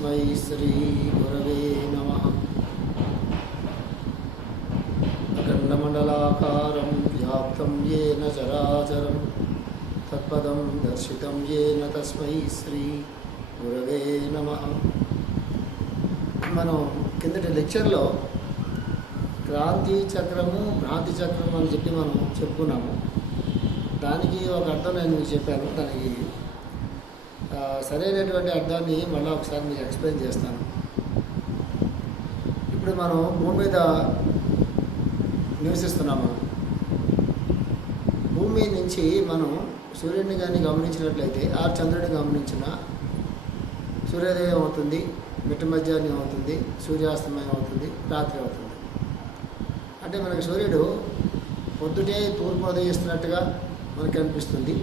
తస్మై శ్రీ గురవే నమ అఖండమండలాకారం వ్యాప్తం ఏన చరాచరం తత్పదం దర్శితం ఏన తస్మై శ్రీ గురవే నమ మనం కిందటి లెక్చర్లో క్రాంతి చక్రము భ్రాంతి చక్రం అని చెప్పి మనం చెప్పుకున్నాము. దానికి ఒక అర్థం నేను చెప్పాను. దానికి సరైనటువంటి అర్థాన్ని మళ్ళీ ఒకసారి మీకు ఎక్స్ప్లెయిన్ చేస్తాను. ఇప్పుడు మనం భూమి మీద నివసిస్తున్నాము. భూమి నుంచి మనం సూర్యుడిని కానీ గమనించినట్లయితే ఆ చంద్రుడిని గమనించిన సూర్యోదయం అవుతుంది మిట్ట మధ్యాహ్నం అవుతుంది సూర్యాస్తమయం అవుతుంది రాత్రి అవుతుంది. అంటే మనకు సూర్యుడు పొద్దుటే తూర్పు ఉదయిస్తున్నట్టుగా మనకు అనిపిస్తుంది.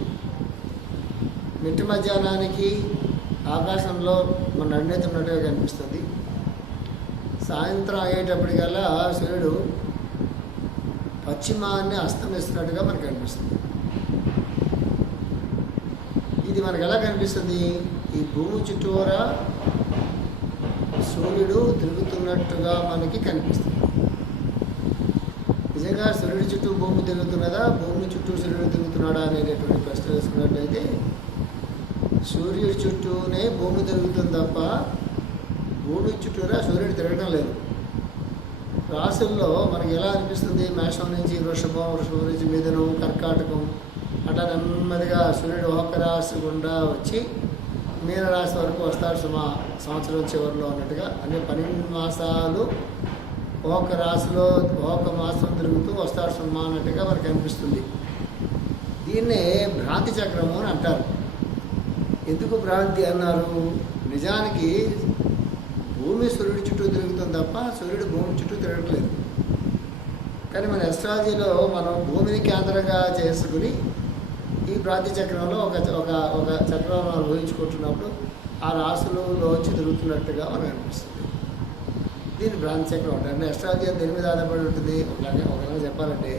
మిట్ట మధ్యాహ్నానికి ఆకాశంలో మన నడినెత్తున్నట్టుగా కనిపిస్తుంది. సాయంత్రం అయ్యేటప్పటికల్లా సూర్యుడు పశ్చిమాన్ని అస్తమిస్తున్నట్టుగా మనకు కనిపిస్తుంది. ఇది మనకు ఎలా కనిపిస్తుంది? ఈ భూమి చుట్టూరా సూర్యుడు తిరుగుతున్నట్టుగా మనకి కనిపిస్తుంది. నిజంగా సూర్యుడి చుట్టూ భూమి తిరుగుతున్నదా? భూమి చుట్టూ సూర్యుడు తిరుగుతున్నాడా అనేటటువంటి ప్రశ్న వేసుకున్నట్లయితే సూర్యుడి చుట్టూనే భూమి తిరుగుతుంది తప్ప భూమి చుట్టూరా సూర్యుడు తిరగడం లేదు. రాశుల్లో మనకి ఎలా అనిపిస్తుంది? మేషం నుంచి వృషభం వృషభం నుంచి మిథునం కర్కాటకం. అట్లా నెమ్మదిగా సూర్యుడు ఒక రాశి గుండా వచ్చి మీనరాశి వరకు వస్తాడు సుమా. సంవత్సరం చివరిలో అన్నట్టుగా అన్ని పన్నెండు మాసాలు ఒక రాశిలో ఒక మాసం తిరుగుతూ వస్తాడు సుమా అన్నట్టుగా మనకు అనిపిస్తుంది. దీన్నే భ్రాంతి చక్రము అని అంటారు. ఎందుకు భ్రాంతి అన్నారు? నిజానికి భూమి సూర్యుడి చుట్టూ తిరుగుతుంది తప్ప సూర్యుడు భూమి చుట్టూ తిరగట్లేదు. కానీ మన ఎస్ట్రాలజీలో మనం భూమిని కేంద్రంగా చేసుకుని ఈ భ్రాంతి చక్రంలో ఒక ఒక ఒక చక్రం మనం ఊహించుకుంటున్నప్పుడు ఆ రాసులలోంచి తిరుగుతున్నట్టుగా మనకు అనిపిస్తుంది. దీని భ్రాంతి చక్రం అంటే ఎస్ట్రాలజీ దేని మీద ఆధారపడి ఉంటుంది? ఒక ఒకలాగా చెప్పాలంటే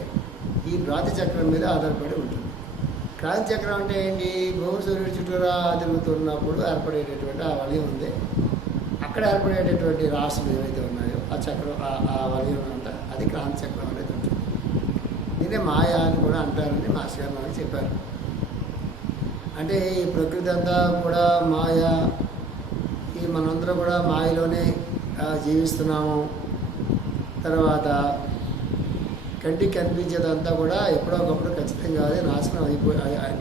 ఈ భ్రాంతి చక్రం మీద ఆధారపడి ఉంటుంది. క్రాంతి చక్రం అంటే ఏంటి? భూమి సూర్యుడు చుట్టూరా తిరుగుతున్నప్పుడు ఏర్పడేటటువంటి ఆ వలయం ఉంది. అక్కడ ఏర్పడేటటువంటి రాశులు ఏవైతే ఉన్నాయో ఆ చక్రం ఆ- ఆ వలయం అంట అది క్రాంతి చక్రం అనేది ఉంటుంది. దీనే మాయా అని కూడా అంటారని మాస్టర్ గారు మనకి చెప్పారు. అంటే ఈ ప్రకృతి అంతా కూడా మాయ. ఈ మనందరం కూడా మాయలోనే జీవిస్తున్నాము. తర్వాత కంటికి కనిపించేదంతా కూడా ఎప్పుడో ఒకప్పుడు ఖచ్చితంగా అది నాశనం అయిపో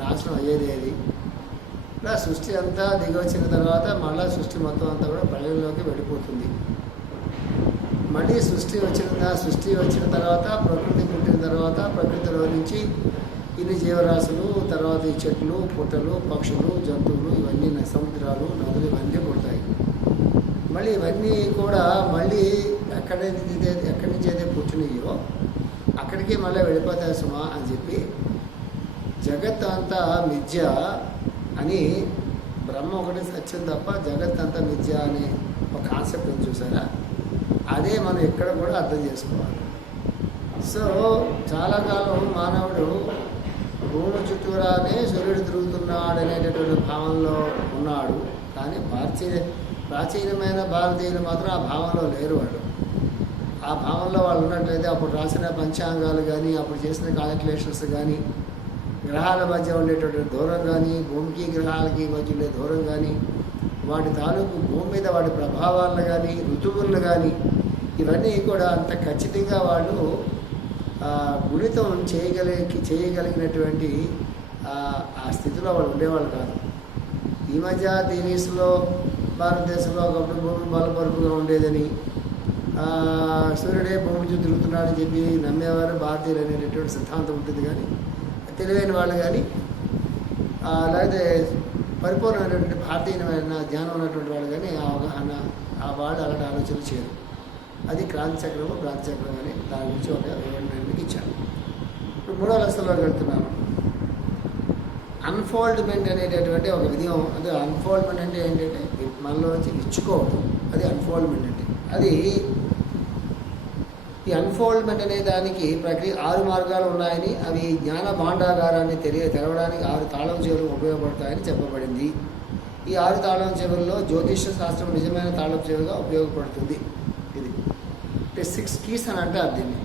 నాశనం అయ్యేది అది. ఇలా సృష్టి అంతా దిగొచ్చిన తర్వాత మళ్ళీ సృష్టి మొత్తం అంతా కూడా ప్రళయంలోకి వెళ్ళిపోతుంది. మళ్ళీ సృష్టి వచ్చిన సృష్టి వచ్చిన తర్వాత ప్రకృతి పుట్టిన తర్వాత ప్రకృతిలో నుంచి ఇన్ని జీవరాశులు తర్వాత ఈ చెట్లు పుట్టలు పక్షులు జంతువులు ఇవన్నీ సముద్రాలు నదులు ఇవన్నీ పుడతాయి. మళ్ళీ ఇవన్నీ కూడా మళ్ళీ ఎక్కడ ఎక్కడి నుంచి అయితే పుట్టినయో అక్కడికి మళ్ళీ వెళ్ళిపోతాయి సుమా అని చెప్పి జగత్ అంతా మిథ్య అని బ్రహ్మ ఒకటి సత్యం తప్ప జగత్ అంతా మిథ్య అనే ఒక కాన్సెప్ట్ ఉంది చూసారా? అదే మనం ఇక్కడ కూడా అర్థం చేసుకోవాలి. సో చాలా కాలం మానవుడు భూమి చుట్టూరానే సూర్యుడు తిరుగుతున్నాడు అనేటటువంటి భావనలో ఉన్నాడు. కానీ భారతీయ ప్రాచీనమైన భారతీయులు మాత్రం ఆ భావనలో లేరు వాళ్ళు. ఆ భావనలో వాళ్ళు ఉన్నట్లయితే అప్పుడు రాసిన పంచాంగాలు కానీ అప్పుడు చేసిన కాలిక్యులేషన్స్ కానీ గ్రహాల మధ్య ఉండేటటువంటి దూరం కానీ భూమికి గ్రహాలకి మధ్య ఉండే దూరం కానీ వాటి తాలూకు భూమి మీద వాటి ప్రభావాలను కానీ ఋతువులను కానీ ఇవన్నీ కూడా అంత ఖచ్చితంగా వాళ్ళు గుణితం చేయగలిగి చేయగలిగినటువంటి ఆ, స్థితిలో వాళ్ళు ఉండేవాళ్ళు కాదు. ఈ మధ్య దీనిస్లో భారతదేశంలో ఒకప్పుడు భూమి బలపరుపుగా ఉండేదని సూర్యుడే భూమి చుట్టూ తిరుగుతున్నాడని చెప్పి నమ్మేవారు భారతీయులు అనేటటువంటి సిద్ధాంతం ఉంటుంది కానీ తెలివైన వాళ్ళు కానీ లేకపోతే పరిపూర్ణమైనటువంటి భారతీయమైన జ్ఞానం ఉన్నటువంటి వాళ్ళు కానీ ఆ అవగాహన ఆ వాళ్ళు అలాంటి ఆలోచనలు చేయరు. అది క్రాంతి చక్రము క్రాంతి చక్రం అని దాని గురించి ఒక వివరణకి ఇచ్చాను. ఇప్పుడు మూడో లక్షల్లోకి వెళ్తున్నాను. అన్ఫోల్డ్మెంట్ అనేటటువంటి ఒక విధం అంటే అన్ఫోల్డ్మెంట్ అంటే ఏంటంటే మనలో నుంచి ఇచ్చుకోవడం అది అన్ఫోల్డ్మెంట్ అంటే. అది ఈ అన్ఫోల్డ్మెంట్ అనే దానికి ప్రక్రియ ఆరు మార్గాలు ఉన్నాయని అవి జ్ఞాన భాండాగారాన్ని తెలియ తెరవడానికి ఆరు తాళం చెవులు ఉపయోగపడతాయని చెప్పబడింది. ఈ ఆరు తాళం చెవుల్లో జ్యోతిష శాస్త్రం నిజమైన తాళం చెవుగా ఉపయోగపడుతుంది. ఇది. అంటే సిక్స్ కీస్ అని అంటారు దీన్ని.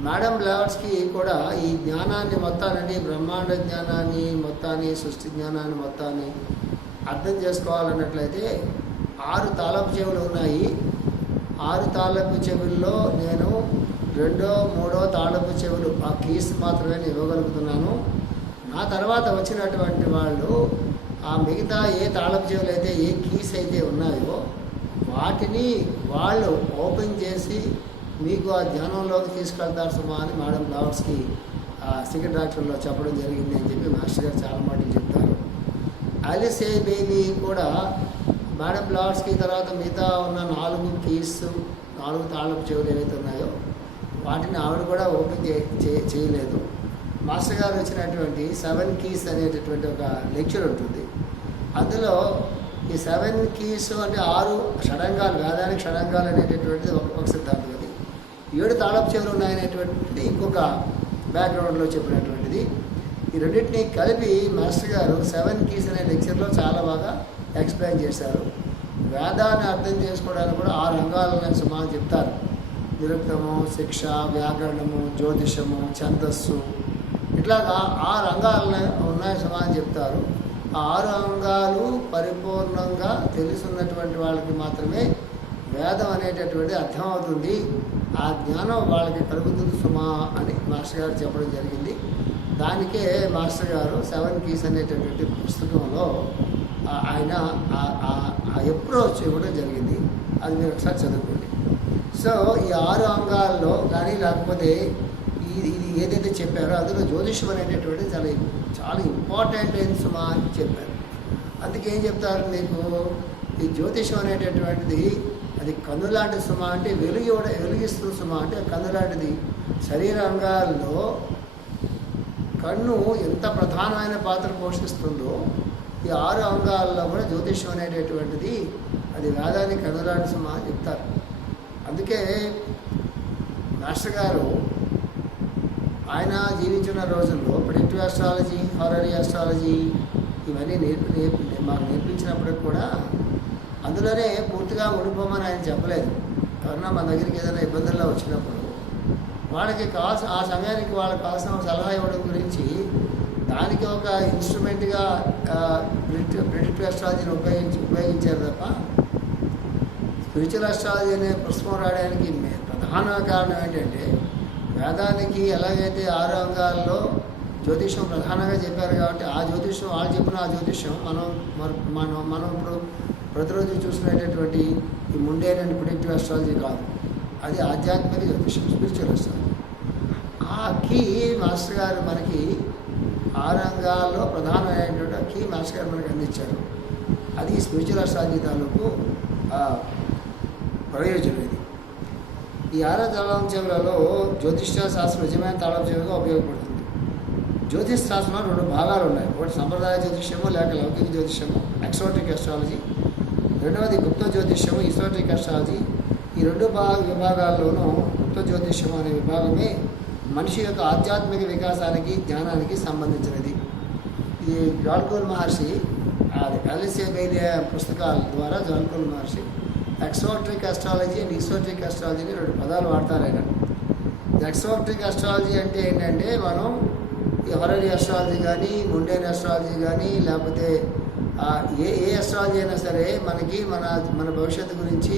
మేడం బ్లావర్స్కి కూడా ఈ జ్ఞానాన్ని మొత్తాన్ని బ్రహ్మాండ జ్ఞానాన్ని మొత్తాన్ని సృష్టి జ్ఞానాన్ని మొత్తాన్ని అర్థం చేసుకోవాలన్నట్లయితే ఆరు తాళపు చెవులు ఉన్నాయి. ఆరు తాళపు చెవుల్లో నేను రెండో మూడో తాళపు చెవులు. ఆ కీస్ మాత్రమే నేను ఇవ్వగలుగుతున్నాను. నా తర్వాత వచ్చినటువంటి వాళ్ళు ఆ మిగతా ఏ తాళపు చెవులు అయితే ఏ కీస్ అయితే ఉన్నాయో వాటిని వాళ్ళు ఓపెన్ చేసి మీకు ఆ ధ్యానంలోకి తీసుకెళ్తారు సుమా అని మేడం లావర్స్కి సీక్రెట్ డాక్టర్లో చెప్పడం జరిగింది అని చెప్పి మాస్టర్ గారు చాలా మాటలు చెప్తారు. అలిసే బేబీ కూడా మేడం ఫ్లవర్స్కి తర్వాత మిగతా ఉన్న నాలుగు కీస్ నాలుగు తాళపు చెవులు ఏవైతే ఉన్నాయో వాటిని ఆవిడ కూడా ఓపెన్ చే చే- చేయలేదు. మాస్టర్ గారు వచ్చినటువంటి సెవెన్ కీస్ అనేటటువంటి ఒక లెక్చర్ ఉంటుంది. అందులో ఈ సెవెన్ కీస్ అంటే ఆరు షడంగాలు వేదానికి షడంగాలు అనేటటువంటిది ఒక సిద్ధాంతం అది. ఏడు తాళపు చెవులు ఉన్నాయనేటువంటిది ఇంకొక బ్యాక్గ్రౌండ్లో చెప్పినటువంటిది. ఈ రెండింటిని కలిపి మాస్టర్ గారు సెవెన్ కీస్ అనే లెక్చర్లో చాలా బాగా ఎక్స్ప్లెయిన్ చేశారు. వేదాన్ని అర్థం చేసుకోవడానికి కూడా ఆరు రంగాలనే ఉన్నాయి చెప్తారు. నిరుక్తము శిక్ష వ్యాకరణము జ్యోతిషము ఛందస్సు. ఇట్లాగా ఆరు రంగాలనే ఉన్నాయి సుమా అని చెప్తారు. ఆ ఆరు పరిపూర్ణంగా తెలుసున్నటువంటి వాళ్ళకి మాత్రమే వేదం అనేటటువంటి అర్థమవుతుంది ఆ జ్ఞానం వాళ్ళకి కలుగుతుంది సుమా అని మాస్టర్ గారు చెప్పడం జరిగింది. దానికే మాస్టర్ గారు సెవెన్ కీస్ అనేటటువంటి పుస్తకంలో ఆయన ఆ- అప్రోచ్ ఇవ్వడం జరిగింది. అది మీరు ఒకసారి చదువుకోండి. సో ఈ ఆరు అంగాల్లో కానీ లేకపోతే ఇది ఇది ఏదైతే చెప్పారో అందులో జ్యోతిషం అనేటటువంటిది చాలా చాలా ఇంపార్టెంట్ అయిన అని చెప్పారు. అందుకే ఏం చెప్తారు మీకు? ఈ జ్యోతిషం అనేటటువంటిది అది కన్నులాంటి సుమ అంటే వెలుగు వెలుగిస్తున్న సుమ అంటే కన్నులాంటిది. శరీర అంగాల్లో కన్ను ఎంత ప్రధానమైన పాత్ర పోషిస్తుందో ఈ ఆరు అంగాల్లో కూడా జ్యోతిషం అనేటటువంటిది అది వేదానికి కన్నులాంటి అని చెప్తారు. అందుకే మాస్టర్ గారు ఆయన జీవించిన రోజుల్లో ప్రిడిక్టివ్ ఆస్ట్రాలజీ హారరీ ఆస్ట్రాలజీ ఇవన్నీ నేర్పి నేర్పి మాకు నేర్పించినప్పటికి కూడా అందులోనే పూర్తిగా ఉండిపోమని ఆయన చెప్పలేదు. ఎవరన్నా మన దగ్గరికి ఏదైనా ఇబ్బందుల్లో వచ్చినప్పుడు వాళ్ళకి కావాల్సిన ఆ సమయానికి వాళ్ళకి కావాల్సిన సలహా ఇవ్వడం గురించి దానికి ఒక ఇన్స్ట్రుమెంట్గా ప్రిడిక్టివ్ ప్రిడిక్టివ్ ఆస్ట్రాలజీని ఉపయోగించి ఉపయోగించారు తప్ప స్పిరిచువల్ అస్ట్రాలజీ అనే పుస్తకం రాయడానికి ప్రధాన కారణం ఏంటంటే వేదానికి ఎలాగైతే ఆరు అంగాల్లో జ్యోతిషం ప్రధానంగా చెప్పారు కాబట్టి ఆ జ్యోతిషం వాళ్ళు చెప్పిన ఆ జ్యోతిషం మనం మనం మనం ఇప్పుడు ప్రతిరోజు చూసినటువంటి ఈ ముండే అండ్ ప్రిడిక్టివ్ అస్ట్రాలజీ కాదు. అది ఆధ్యాత్మిక జ్యోతిషం స్పిరిచువల్ అస్ట్రాలజీ ఆ కీ మాస్టర్ గారు మనకి ఆ రంగాల్లో ప్రధానమైనటువంటి కీ మాస్టర్ గారు మనకి అందించారు అది స్పిరిచువల్ అస్ట్రాలజీ తాలూకు ప్రయోజనం ఇది ఈ ఆరో తాళం చెవులలో జ్యోతిష శాస్త్రం నిజమైన తాళం ఉపయోగపడుతుంది. జ్యోతిష్ శాస్త్రంలో రెండు భాగాలు ఉన్నాయి. ఒకటి సంప్రదాయ జ్యోతిష్యము లేక లౌకిక జ్యోతిష్యము ఎక్సోటిక్ అస్ట్రాలజీ. రెండవది గుప్త జ్యోతిష్యము ఇసోటిక్ అస్ట్రాలజీ. ఈ రెండు భాగ విభాగాల్లోనూ గుప్త జ్యోతిష్యం అనే విభాగమే మనిషి యొక్క ఆధ్యాత్మిక వికాసానికి జ్ఞానానికి సంబంధించినది. ఇది జాల్కూల్ మహర్షి అది అలిసియా బైలియా పుస్తకాల ద్వారా Djwhal Khul Maharshi exoteric astrology and esoteric అస్ట్రాలజీని రెండు పదాలు వాడతారు ఆయన. ఎక్సోట్రిక్ అస్ట్రాలజీ అంటే ఏంటంటే మనం ఎవరని అస్ట్రాలజీ కానీ ముండేని అస్ట్రాలజీ కానీ లేకపోతే ఏ ఏ అస్ట్రాలజీ అయినా సరే మనకి మన మన భవిష్యత్తు గురించి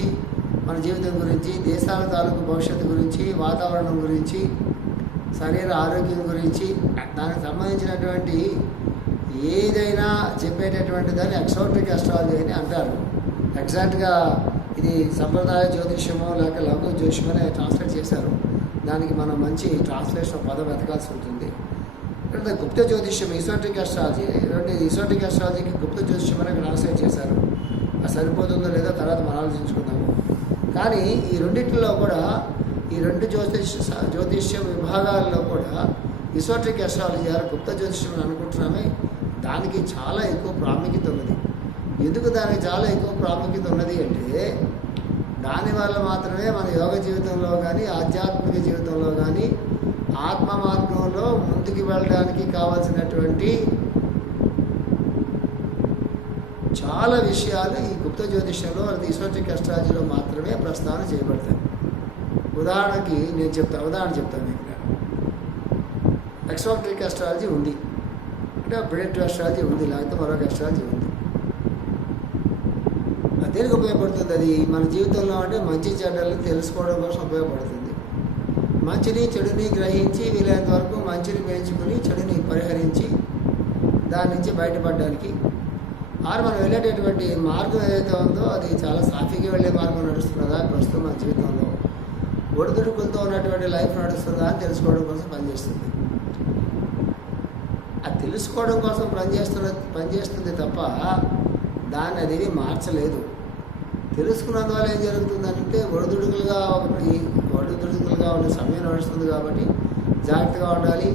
మన జీవితం గురించి దేశాల తాలూకు భవిష్యత్తు గురించి వాతావరణం గురించి శరీర ఆరోగ్యం గురించి దానికి సంబంధించినటువంటి ఏదైనా చెప్పేటటువంటి దాన్ని ఎక్సోట్రిక్ అస్ట్రాలజీ అని అంటారు. ఎగ్జాక్ట్గా ఇది సంప్రదాయ జ్యోతిష్యము లేక లఘు జ్యోతిష్యం అని ట్రాన్స్లేట్ చేశారు. దానికి మనం మంచి ట్రాన్స్లేషన్ పదం వెతకాల్సి ఉంటుంది. ఇక్కడ గుప్త జ్యోతిష్యం ఈసోటిక్ అస్ట్రాలజీ రెండు ఈసోటిక్ అస్ట్రాలజీకి గుప్త జ్యోతిష్యం అని ట్రాన్స్లేట్ చేశారు. అది సరిపోతుందో లేదో తర్వాత మనం ఆలోచించుకుందాము. కానీ ఈ రెండింటిలో కూడా ఈ రెండు జ్యోతిష జ్యోతిష్య విభాగాల్లో కూడా ఇసోట్రిక్ అస్ట్రాలజీ గారు గుప్త జ్యోతిష్యం అని అనుకుంటున్నామే. దానికి చాలా ఎక్కువ ప్రాముఖ్యత ఉన్నది. ఎందుకు దానికి చాలా ఎక్కువ ప్రాముఖ్యత ఉన్నది అంటే దానివల్ల మాత్రమే మన యోగ జీవితంలో కానీ ఆధ్యాత్మిక జీవితంలో కానీ ఆత్మ మార్గంలో ముందుకు వెళ్ళడానికి కావాల్సినటువంటి చాలా విషయాలు ఈ గుప్త జ్యోతిష్యంలో అది ఈశ్వరిక అస్ట్రాలజీలో మాత్రమే ప్రస్తావన చేయబడతాయి. ఉదాహరణకి నేను చెప్తాను ఉదాహరణ చెప్తాను మీకు నేను. ఎక్సోట్రిక్ అస్ట్రాలజీ ఉంది. అంటే ప్రిడిక్టివ్ అస్ట్రాలజీ ఉంది లేకపోతే మరొక అస్ట్రాలజీ ఉంది. అది దేనికి ఉపయోగపడుతుంది? అది మన జీవితంలో అంటే మంచి చెడ్డలను తెలుసుకోవడం కోసం ఉపయోగపడుతుంది. మంచిని చెడుని గ్రహించి వీలైనంత వరకు మంచిని పెంచుకుని చెడుని పరిహరించి దాని నుంచి బయటపడడానికి. ఆరు మనం వెళ్ళేటటువంటి మార్గం ఏదైతే ఉందో అది చాలా సాఫీగా వెళ్ళే మార్గం నడుస్తున్నదా? ప్రస్తుతం మన జీవితంలో. ఒడిదుడుకులతో ఉన్నటువంటి లైఫ్ నడుస్తుందా అని తెలుసుకోవడం కోసం పనిచేస్తుంది. అది తెలుసుకోవడం కోసం పనిచేస్తున్న పనిచేస్తుంది తప్ప దాన్ని అది మార్చలేదు. తెలుసుకున్నందువల్ల ఏం జరుగుతుందంటే ఒడిదుడుకులుగా ఈ ఒడిదుడుకులుగా ఉన్న సమయం నడుస్తుంది కాబట్టి జాగ్రత్తగా ఉండాలి.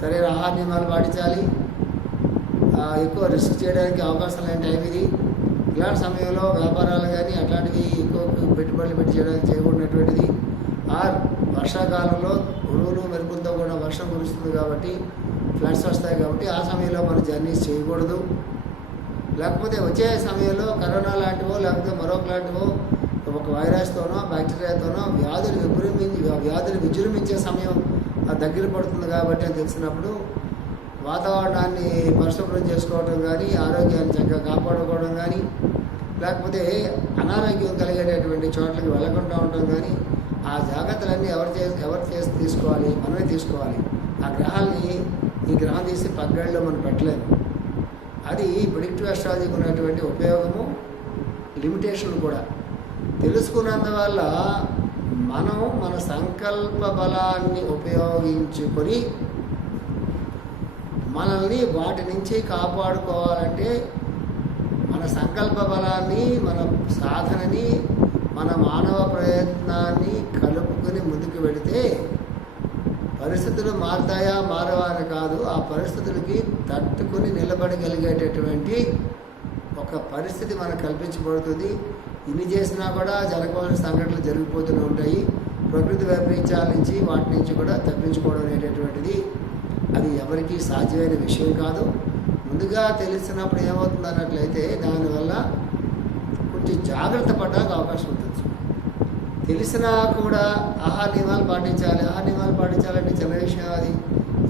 సరైన ఆహార నియమాలు పాటించాలి. ఎక్కువ రిస్క్ చేయడానికి అవకాశం లేని టైం ఇది. ఇలాంటి సమయంలో వ్యాపారాలు కానీ అట్లాంటివి ఎక్కువ పెట్టుబడులు పెట్టి చేయడానికి చేయకూడనటువంటిది. ఆ వర్షాకాలంలో ఉరువులు మెరుపులతో కూడా వర్షం కురుస్తుంది కాబట్టి ఫ్లడ్స్ వస్తాయి కాబట్టి ఆ సమయంలో మనం జర్నీస్ చేయకూడదు. లేకపోతే వచ్చే సమయంలో కరోనా లాంటివో లేకపోతే మరొక లాంటివో ఒక వైరస్తోనో బ్యాక్టీరియాతోనో వ్యాధులు విజృంభించి వ్యాధులు విజృంభించే సమయం దగ్గర పడుతుంది కాబట్టి అని తెలిసినప్పుడు వాతావరణాన్ని పరిశుభ్రం చేసుకోవడం కానీ ఆరోగ్యాన్ని చక్కగా కాపాడుకోవడం కానీ లేకపోతే అనారోగ్యం కలిగేటటువంటి చోట్లకి వెళ్ళకుండా ఉండడం కానీ ఆ జాగ్రత్తలన్నీ ఎవరు చే ఎవరు చేసి తీసుకోవాలి? మనమే తీసుకోవాలి. ఆ గ్రహాల్ని ఈ గ్రహం తీసి పగ్గడిలో మనం పెట్టలేము. అది ప్రిడిక్టివ్ అస్ట్రాలజీకి ఉన్నటువంటి ఉపయోగము లిమిటేషన్ కూడా. తెలుసుకున్నందువల్ల మనం మన సంకల్ప బలాన్ని ఉపయోగించుకొని మనల్ని వాటి నుంచి కాపాడుకోవాలంటే మన సంకల్ప బలాన్ని మన సాధనని మన మానవ ప్రయత్నాన్ని కలుపుకొని ముందుకు వెళితే పరిస్థితులు మారుతాయా మారవాని కాదు. ఆ పరిస్థితులకి తట్టుకుని నిలబడగలిగేటటువంటి ఒక పరిస్థితి మనకు కల్పించబడుతుంది. ఇన్ని చేసినా కూడా జరగవలసిన సంఘటనలు జరిగిపోతూనే ఉంటాయి. ప్రకృతి వైపరీత్యాల నుంచి వాటి నుంచి కూడా తప్పించుకోవడం అనేటటువంటిది అది ఎవరికీ సాధ్యమైన విషయం కాదు. ముందుగా తెలిసినప్పుడు ఏమవుతుంది అన్నట్లయితే దానివల్ల కొంచెం జాగ్రత్త పడడానికి అవకాశం ఉంటుంది తెలిసినా కూడా ఆహార నియమాలు పాటించాలి ఆహార నియమాలు పాటించాలంటే చిన్న విషయం అది.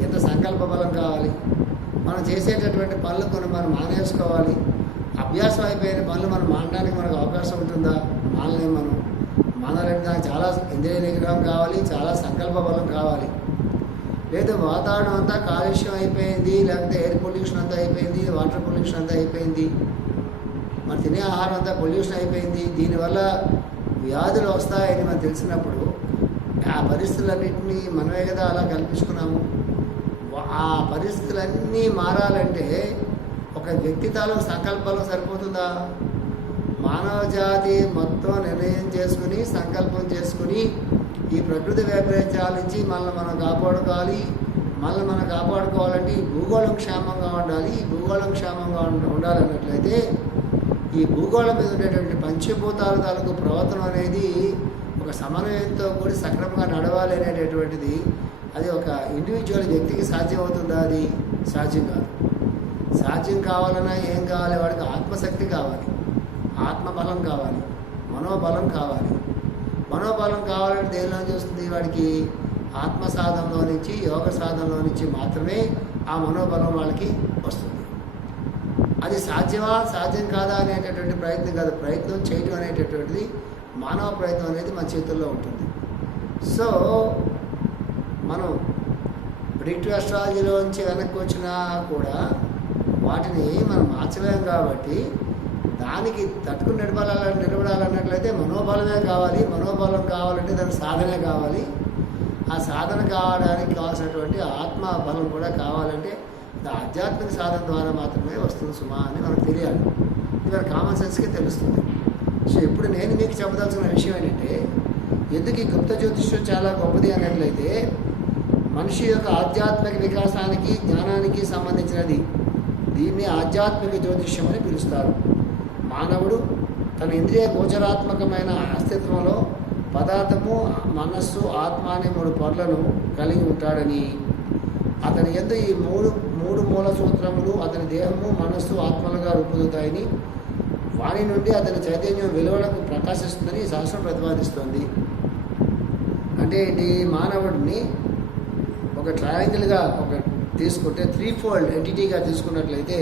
ఎంత సంకల్ప బలం కావాలి? మనం చేసేటటువంటి పనులు కొన్ని మనం మానేసుకోవాలి. అభ్యాసం అయిపోయిన పనులు మనం మానడానికి మనకు అవకాశం ఉంటుందా? మానలేము మనం. మానాలంటే దానికి చాలా ఇంద్రియ నిగ్రహం కావాలి చాలా సంకల్ప బలం కావాలి. లేదా వాతావరణం అంతా కాలుష్యం అయిపోయింది లేకపోతే ఎయిర్ పొల్యూషన్ అంతా అయిపోయింది వాటర్ పొల్యూషన్ అంతా అయిపోయింది. మరి తినే ఆహారం అంతా పొల్యూషన్ అయిపోయింది. దీనివల్ల వ్యాధులు వస్తాయని మనం తెలిసినప్పుడు ఆ పరిస్థితులన్నింటినీ మనమే కదా అలా కల్పించుకున్నాము. ఆ పరిస్థితులన్నీ మారాలంటే ఒక వ్యక్తి తాలూకు సంకల్పంలో సరిపోతుందా? మానవ జాతి మొత్తం నిర్ణయం చేసుకుని సంకల్పం చేసుకుని ఈ ప్రకృతి వైపరీత్యాల నుంచి మనల్ని మనం కాపాడుకోవాలి. మనల్ని మనం కాపాడుకోవాలంటే ఈ భూగోళం క్షేమంగా ఉండాలి. ఈ భూగోళం క్షేమంగా ఉండాలన్నట్లయితే ఈ భూగోళం మీద ఉండేటువంటి పంచభూతాల తాలూకు ప్రవర్తన అనేది ఒక సమన్వయంతో కూడి సక్రమంగా నడవాలి అనేటటువంటిది అది ఒక ఇండివిజువల్ వ్యక్తికి సాధ్యం అవుతుందా అది సాధ్యం కాదు. సాధ్యం కావాలన్నా ఏం కావాలి? వాడికి ఆత్మశక్తి కావాలి. ఆత్మబలం కావాలి. మనోబలం కావాలి. మనోబలం కావాలంటే దేనిలో చూస్తుంది వాడికి ఆత్మ సాధనలో నుంచి యోగ సాధనలో నుంచి మాత్రమే ఆ మనోబలం వాళ్ళకి వస్తుంది. అది సాధ్యమా సాధ్యం కాదా అనేటటువంటి ప్రయత్నం కాదు. ప్రయత్నం చేయటం అనేటటువంటిది మానవ ప్రయత్నం అనేది మన చేతుల్లో ఉంటుంది. సో మనం ప్రిడిక్టివ్ అస్ట్రాలజీలోంచి వెనక్కి వచ్చినా కూడా వాటిని మనం మార్చలేం కాబట్టి దానికి తట్టుకుని నిలబడాల నిలబడాలన్నట్లయితే మనోబలమే కావాలి. మనోబలం కావాలంటే దానికి సాధనే కావాలి. ఆ సాధన కావడానికి కావాల్సినటువంటి ఆత్మ బలం కూడా కావాలంటే ఆధ్యాత్మిక సాధన ద్వారా మాత్రమే వస్తుంది సుమా అని మనకు తెలియాలి. ఇది మన కామన్ సెన్స్కి తెలుస్తుంది. సో ఇప్పుడు నేను మీకు చెప్పదలసిన విషయం ఏంటంటే ఎందుకు ఈ గుప్త జ్యోతిష్యం చాలా గొప్పది అన్నట్లయితే మనిషి యొక్క ఆధ్యాత్మిక వికాసానికి జ్ఞానానికి సంబంధించినది దీన్ని ఆధ్యాత్మిక జ్యోతిష్యం అని పిలుస్తారు. మానవుడు తన ఇంద్రియ గోచరాత్మకమైన అస్తిత్వంలో పదార్థము మనస్సు ఆత్మ అనే మూడు పొరలను కలిగి ఉంటాడని అతని ఎందు ఈ మూడు మూడు మూల సూత్రములు అతని దేహము మనస్సు ఆత్మలుగా రూపొందుతాయని వాని నుండి అతని చైతన్యం విలువలకు ప్రకాశిస్తుందని శాస్త్రం ప్రతిపాదిస్తోంది. అంటే ఏంటి? మానవుడిని ఒక ట్రయాంగిల్గా ఒక తీసుకుంటే త్రీ ఫోల్డ్ ఎంటిటీగా తీసుకున్నట్లయితే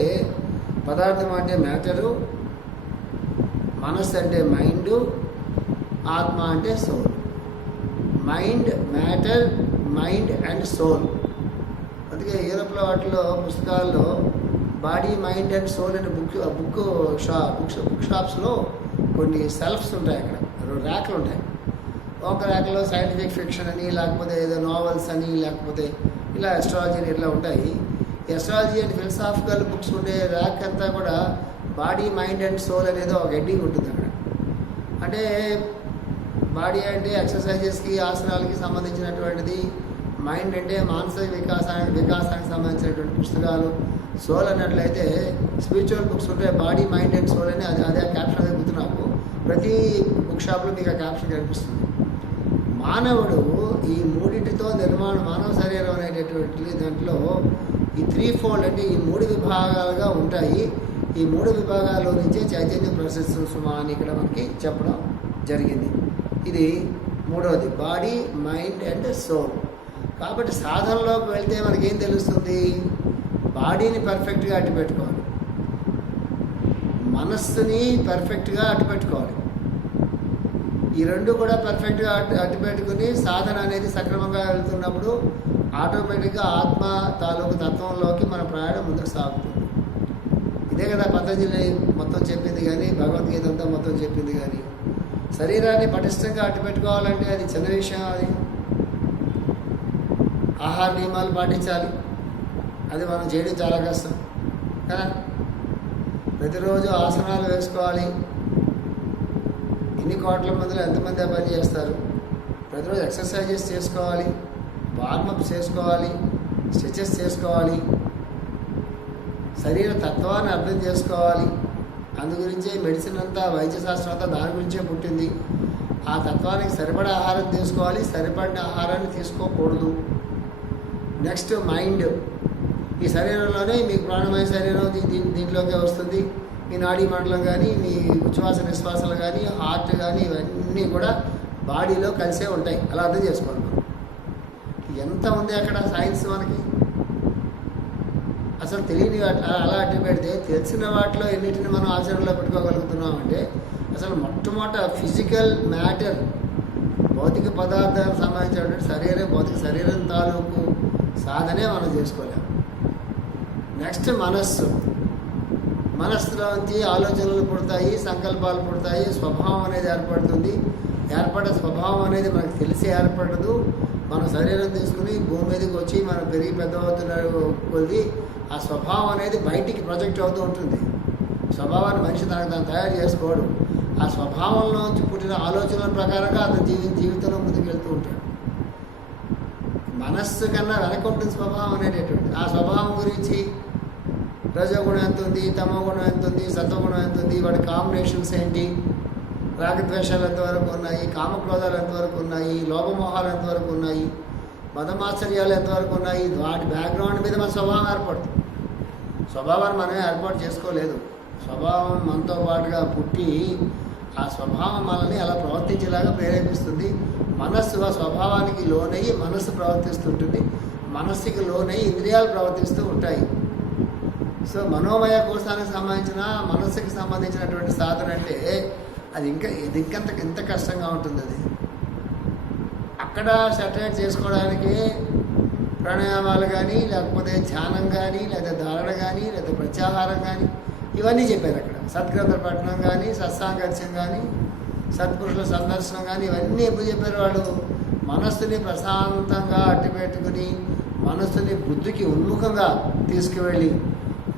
పదార్థం అంటే మ్యాటరు మనస్సు అంటే మైండ్ ఆత్మ అంటే soul mind matter mind and soul అందుకే యూరోప్లో వాటిలో పుస్తకాల్లో బాడీ మైండ్ అండ్ సోల్ అనే బుక్ బుక్ షా బుక్ బుక్ షాప్స్లో కొన్ని సెల్ఫ్స్ ఉంటాయి అక్కడ. రెండు ర్యాక్లు ఉంటాయి. ఒక ర్యాక్లో సైంటిఫిక్ ఫిక్షన్ అని లేకపోతే ఏదో నావెల్స్ అని లేకపోతే ఇలా ఎస్ట్రాలజీ అని ఇట్లా ఉంటాయి. ఎస్ట్రాలజీ అండ్ ఫిలసాఫికల్ బుక్స్ ఉండే ర్యాక్ అంతా కూడా బాడీ మైండ్ అండ్ సోల్ అనేది ఒక హెడ్డింగ్ ఉంటుంది అక్కడ. అంటే బాడీ అంటే ఎక్సర్సైజెస్కి ఆసనాలకి సంబంధించినటువంటిది మైండ్ అంటే మానసిక వికాసానికి వికాసానికి సంబంధించినటువంటి పుస్తకాలు సోల్ అన్నట్లయితే స్పిరిచువల్ బుక్స్ ఉంటే బాడీ మైండ్ అండ్ సోల్ అని అది అదే క్యాప్షన్ అనేది గుర్తు నాకు. ప్రతి బుక్ షాప్లో మీకు ఆ క్యాప్షన్ కనిపిస్తుంది. మానవుడు ఈ మూడింటితో నిర్మాణం మానవ శరీరం అనేటటువంటి దాంట్లో ఈ త్రీ ఫోల్డ్ అంటే ఈ మూడు విభాగాలుగా ఉంటాయి. ఈ మూడు విభాగాల్లో నుంచే చైతన్యం ప్రశస్తం సుమా అని ఇక్కడ మనకి చెప్పడం జరిగింది. ఇది మూడవది బాడీ మైండ్ అండ్ సోల్ కాబట్టి సాధనలోకి వెళ్తే మనకేం తెలుస్తుంది? బాడీని పర్ఫెక్ట్గా అట్టు పెట్టుకోవాలి. మనస్సుని పర్ఫెక్ట్గా అట్టు పెట్టుకోవాలి. ఈ రెండు కూడా పర్ఫెక్ట్గా అట్టు అట్టు పెట్టుకుని సాధన అనేది సక్రమంగా వెళ్తున్నప్పుడు ఆటోమేటిక్గా ఆత్మ తాలూకు తత్వంలోకి మన ప్రయాణం ముందుకు సాగుతుంది. ఇదే కదా పతంజలి మొత్తం చెప్పింది కానీ భగవద్గీత అంతా మొత్తం చెప్పింది కానీ. శరీరాన్ని పటిష్టంగా అట్టు పెట్టుకోవాలంటే అది చిన్న విషయం అది. ఆహార నియమాలు పాటించాలి. అది మనం చేయడం చాలా కష్టం. కదా? ప్రతిరోజు ఆసనాలు వేసుకోవాలి. ఎన్ని కోట్ల మందిలో ఎంతమంది ఆ పని చేస్తారు? ప్రతిరోజు ఎక్సర్సైజెస్ చేసుకోవాలి. వార్మప్ చేసుకోవాలి. స్ట్రెచెస్ చేసుకోవాలి. శరీర తత్వాన్ని అర్థం చేసుకోవాలి. అందుగురించే మెడిసిన్ అంతా వైద్య శాస్త్రం అంతా దాని గురించే పుట్టింది. ఆ తత్వానికి సరిపడా ఆహారం తీసుకోవాలి. సరిపడిన ఆహారాన్ని తీసుకోకూడదు. Next mind. ఈ శరీరంలోనే మీకు ప్రాణమైన శరీరం దీని దీంట్లోకే వస్తుంది. మీ నాడీ మండలం కానీ మీ ఉచ్ఛ్వాస నిశ్వాసాలు కానీ హార్ట్ కానీ ఇవన్నీ కూడా బాడీలో కలిసే ఉంటాయి. అలా అర్థం చేసుకోండి. మనం. ఎంత ఉంది అక్కడ సైన్స్ మనకి? అసలు తెలియని వాటి అలా అడ్డు పెడితే తెలిసిన వాటిలో ఎన్నిటిని మనం ఆచరణలో పెట్టుకోగలుగుతున్నామంటే అసలు మొట్టమొదట ఫిజికల్ మ్యాటర్ భౌతిక పదార్థాలకు సంబంధించినటువంటి శరీరం భౌతిక శరీరం తాలూకు సాధనే మనం చేసుకోలేం. నెక్స్ట్ మనస్సు. మనస్సులోంచి ఆలోచనలు పుడతాయి సంకల్పాలు పుడతాయి స్వభావం అనేది ఏర్పడుతుంది. ఏర్పడే స్వభావం అనేది మనకు తెలిసి ఏర్పడదు. మన శరీరం తీసుకుని భూమి మీదకి వచ్చి మనం పెరిగి పెద్దవుతున్న కొద్ది ఆ స్వభావం అనేది బయటికి ప్రొజెక్ట్ అవుతూ ఉంటుంది. స్వభావాన్ని మనిషి తనకు తను తయారు చేసుకోడు. ఆ స్వభావంలోంచి పుట్టిన ఆలోచనల ప్రకారంగా అతను జీవి జీవితంలో ముందుకు వెళ్తూ ఉంటాడు. మనస్సు కన్నా వెనక ఉంటుంది స్వభావం అనేటటువంటి ఆ స్వభావం గురించి రజోగుణం ఎంత ఉంది తమో గుణం ఎంత ఉంది సత్వగుణం ఎంత ఉంది వాటి కాంబినేషన్స్ ఏంటి? రాగద్వేషాలు ఎంతవరకు ఉన్నాయి? కామక్రోధాలు ఎంతవరకు ఉన్నాయి? లోపమోహాలు ఎంతవరకు ఉన్నాయి? మతమాశ్చర్యాలు ఎంతవరకు ఉన్నాయి? వాటి బ్యాక్గ్రౌండ్ మీద మన స్వభావం ఏర్పడుతుంది. స్వభావాన్ని మనమే ఏర్పాటు చేసుకోలేదు. స్వభావం మనతో పాటుగా పుట్టి ఆ స్వభావం మనల్ని అలా ప్రవర్తించేలాగా ప్రేరేపిస్తుంది. మనస్సు ఆ స్వభావానికి లోనయ్యి మనస్సు ప్రవర్తిస్తుంటుంది. మనస్సుకి లోనయ్యి ఇంద్రియాలు ప్రవర్తిస్తూ ఉంటాయి. సో మనోమయ కోశానికి సంబంధించిన మనస్సుకి సంబంధించినటువంటి సాధన అంటే అది ఇంకా ఇది ఇంకంత ఎంత కష్టంగా ఉంటుంది అది. అక్కడ సెటరేట్ చేసుకోవడానికి ప్రాణాయామాలు కానీ లేకపోతే ధ్యానం కానీ లేదా ధారణ కానీ లేదా ప్రత్యాహారం కానీ ఇవన్నీ చెప్పారు అక్కడ. సత్గ్రంథ పఠనం కానీ సత్సాంగత్యం కానీ సత్పురుషుల సందర్శనం కానీ ఇవన్నీ ఎప్పుడు చెప్పారు వాళ్ళు? మనస్సుని ప్రశాంతంగా అట్టిపెట్టుకుని మనస్సుని బుద్ధికి ఉన్ముఖంగా తీసుకువెళ్ళి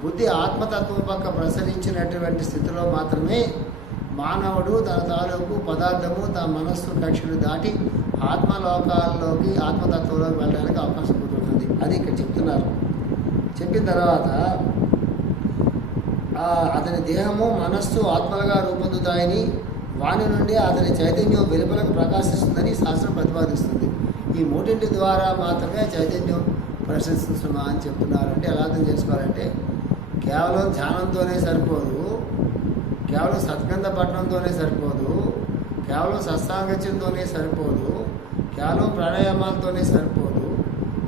బుద్ధి ఆత్మతత్వం పక్క ప్రసరించినటువంటి స్థితిలో మాత్రమే మానవుడు తన తాలూకు పదార్థము తన మనస్సు కక్షలు దాటి ఆత్మలోకాల్లోకి ఆత్మతత్వంలోకి వెళ్ళడానికి అవకాశం కుదురుతుంది అది ఇక్కడ చెప్తున్నారు. చెప్పిన తర్వాత అతని దేహము మనస్సు ఆత్మలుగా రూపొందుతాయని వాని నుండి అతని చైతన్యం వెలుపలకు ప్రకాశిస్తుందని శాస్త్రం ప్రతిపాదిస్తుంది. ఈ మూడింటి ద్వారా మాత్రమే చైతన్యం ప్రశంసిస్తున్నా అని చెప్తున్నారు అంటే ఎలా అర్థం చేసుకోవాలంటే కేవలం ధ్యానంతోనే సరిపోదు కేవలం సత్గంధ పట్టణంతోనే సరిపోదు కేవలం సత్సాంగత్యంతోనే సరిపోదు కేవలం ప్రాణాయామాలతోనే సరిపోదు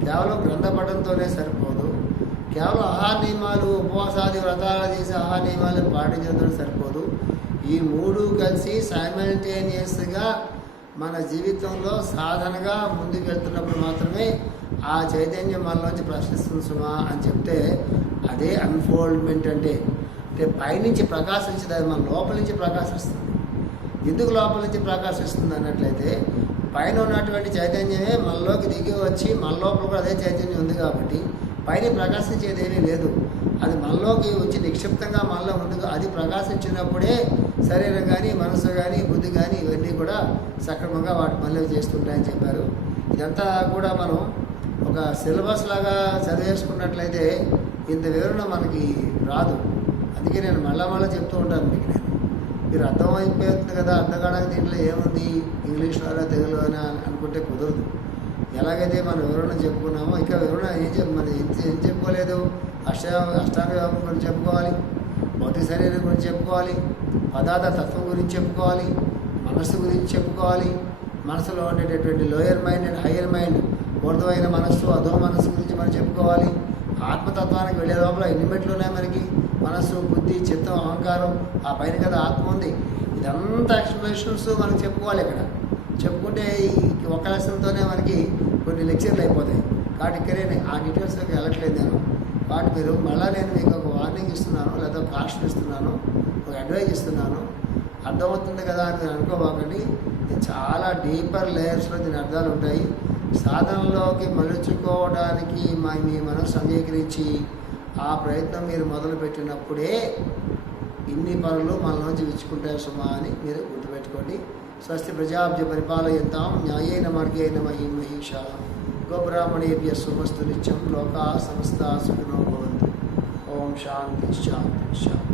కేవలం గ్రంథ పఠంతోనే సరిపోదు కేవలం ఆహార నియమాలు ఉపవాసాది వ్రతాలు చేసి ఆహార నియమాలు పాటించడం సరిపోదు ఈ మూడు కలిసి సైమల్టేనియస్గా మన జీవితంలో సాధనగా ముందుకు వెళ్తున్నప్పుడు మాత్రమే ఆ చైతన్యం మనలోంచి ప్రశ్నిస్తుంది సుమా అని చెప్తే అదే అన్ఫోల్డ్మెంట్ అంటే. అంటే పైనుంచి ప్రకాశించదు అది మన లోపల నుంచి ప్రకాశిస్తుంది. ఎందుకు లోపల నుంచి ప్రకాశిస్తుంది అన్నట్లయితే పైన ఉన్నటువంటి చైతన్యమే మనలోకి దిగి వచ్చి మన లోపల కూడా అదే చైతన్యం ఉంది కాబట్టి పైన ప్రకాశించేది ఏమీ లేదు. అది మనలోకి వచ్చి నిక్షిప్తంగా మనలో ఉండదు అది ప్రకాశించినప్పుడే శరీరం కానీ మనసు కానీ బుద్ధి కానీ ఇవన్నీ కూడా సక్రమంగా వాటి పనులు చేస్తుంటాయని చెప్పారు. ఇదంతా కూడా మనం ఒక సిలబస్ లాగా చదివేసుకున్నట్లయితే ఇంత వివరణ మనకి రాదు. అందుకే నేను మళ్ళా మళ్ళీ చెప్తూ ఉంటాను మీకు నేను. మీరు అర్థం కదా అర్థం కావడానికి దీంట్లో ఏముంది? ఇంగ్లీష్లోనా తెలుగులో అని అనుకుంటే కుదరదు. ఎలాగైతే మనం వివరణ చెప్పుకున్నామో ఇంకా వివరణ ఏం చెప్పు మనం ఏం ఏం చెప్పుకోలేదు. అష్ట అష్టాంగ గురించి చెప్పుకోవాలి. భౌతిక శరీరం గురించి చెప్పుకోవాలి. పదార్థ తత్వం గురించి చెప్పుకోవాలి. మనస్సు గురించి చెప్పుకోవాలి. మనసులో ఉండేటటువంటి lower mind and higher mind ఊర్ధమైన మనస్సు అధో మనస్సు గురించి మనం చెప్పుకోవాలి. ఆత్మతత్వానికి వెళ్ళే లోపల ఎన్ని మెట్లు ఉన్నాయి మనకి? మనస్సు బుద్ధి చిత్తం అహంకారం ఆ పైన కదా ఆత్మ ఉంది. ఇదంతా ఎక్స్ప్లెనేషన్స్ మనం చెప్పుకోవాలి ఇక్కడ. చెప్పుకుంటే ఈ ఒక లెసన్తోనే మనకి కొన్ని లెక్చర్లు అయిపోతాయి. కాబట్టి ఇక్కడే ఆ డీటెయిల్స్లోకి వెళ్ళట్లేదు నేను. కాబట్టి మీరు మళ్ళీ నేను మీకు ఒక వార్నింగ్ ఇస్తున్నాను లేదా ఒక కాషన్ ఇస్తున్నాను ఒక అడ్వైజ్ ఇస్తున్నాను. అర్థమవుతుంది కదా అని మీరు అనుకోబాకండి. చాలా డీపర్ లేయర్స్లో దీని అర్థాలు ఉంటాయి. సాధనలోకి మలుచుకోవడానికి మీ మనసు అంగీకరించి ఆ ప్రయత్నం మీరు మొదలుపెట్టినప్పుడే ఇన్ని పనులు మనలోంచి విచ్చుకుంటారు సుమా అని మీరు గుర్తుపెట్టుకోండి. స్వస్తి ప్రజాబ్జ పరిపాలయంతాం న్యాయేన మార్గేణ మహి మహిష. గోబ్రాహ్మణేభ్య సుమస్తు నిత్యం లోకా సమస్త సుఖినో భవంతు. ఓం శాంతి శాంతి శాంతి.